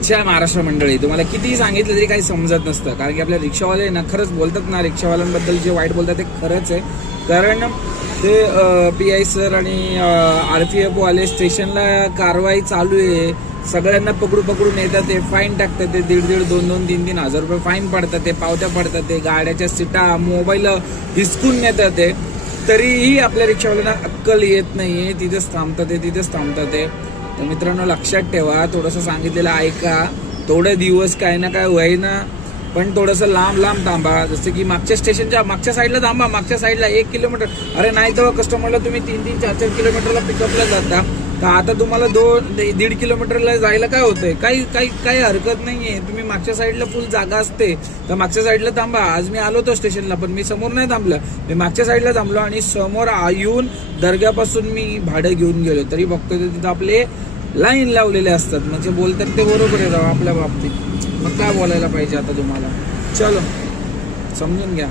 अच्छा महाराष्ट्र मंडळी, तुम्हाला कितीही सांगितलं तरी काही समजत नसतं. कारण की आपल्या रिक्षावाले ना खरंच बोलतात ना, रिक्षावाल्यांबद्दल जे वाईट बोलतात ते खरंच आहे. कारण ते PI सर आणि RPF वाले स्टेशनला कारवाई चालू आहे, सगळ्यांना पकडून येतात, ते फाईन टाकतात, ते 1,500, 2,000, 3,000 हजार रुपये फाईन पडतात, ते पावत्या पडतात, ते गाड्याच्या सीटा मोबाईल हिसकून नेतात ते. तरीही आपल्या रिक्षावाल्यांना अक्कल येत नाहीये, तिथेच थांबतात ते. तर मित्रांनो लक्षात ठेवा, थोडंसं सांगितलेलं ऐका. थोडे दिवस काही ना काय होईना, पण थोडंसं लांब थांबा. जसं की मागच्या स्टेशनच्या मागच्या साईडला थांबा, मागच्या साईडला 1 किलोमीटर. अरे नाही तर कस्टमरला तुम्ही 3-3, 4-4 किलोमीटरला पिकअपला जाता, तर आता तुम्हाला 2-1.5 किलोमीटरला जायला काय होतंय? काही हरकत नाहीये. तुम्ही मागच्या साईडला फुल जागा असते, तर मागच्या साईडला थांबा. आज मी आलो होतो स्टेशनला, पण मी समोर नाही थांबलं, मी मागच्या साईडला थांबलो आणि समोर येऊन दर्ग्यापासून मी भाडं घेऊन गेलो. तरी बघतोय तिथं आपले लाईन लावलेले असतात. म्हणजे बोलतात ते बरोबर आहे राव आपल्या बाबतीत. मग काय बोलायला पाहिजे आता तुम्हाला? चलो समजून घ्या.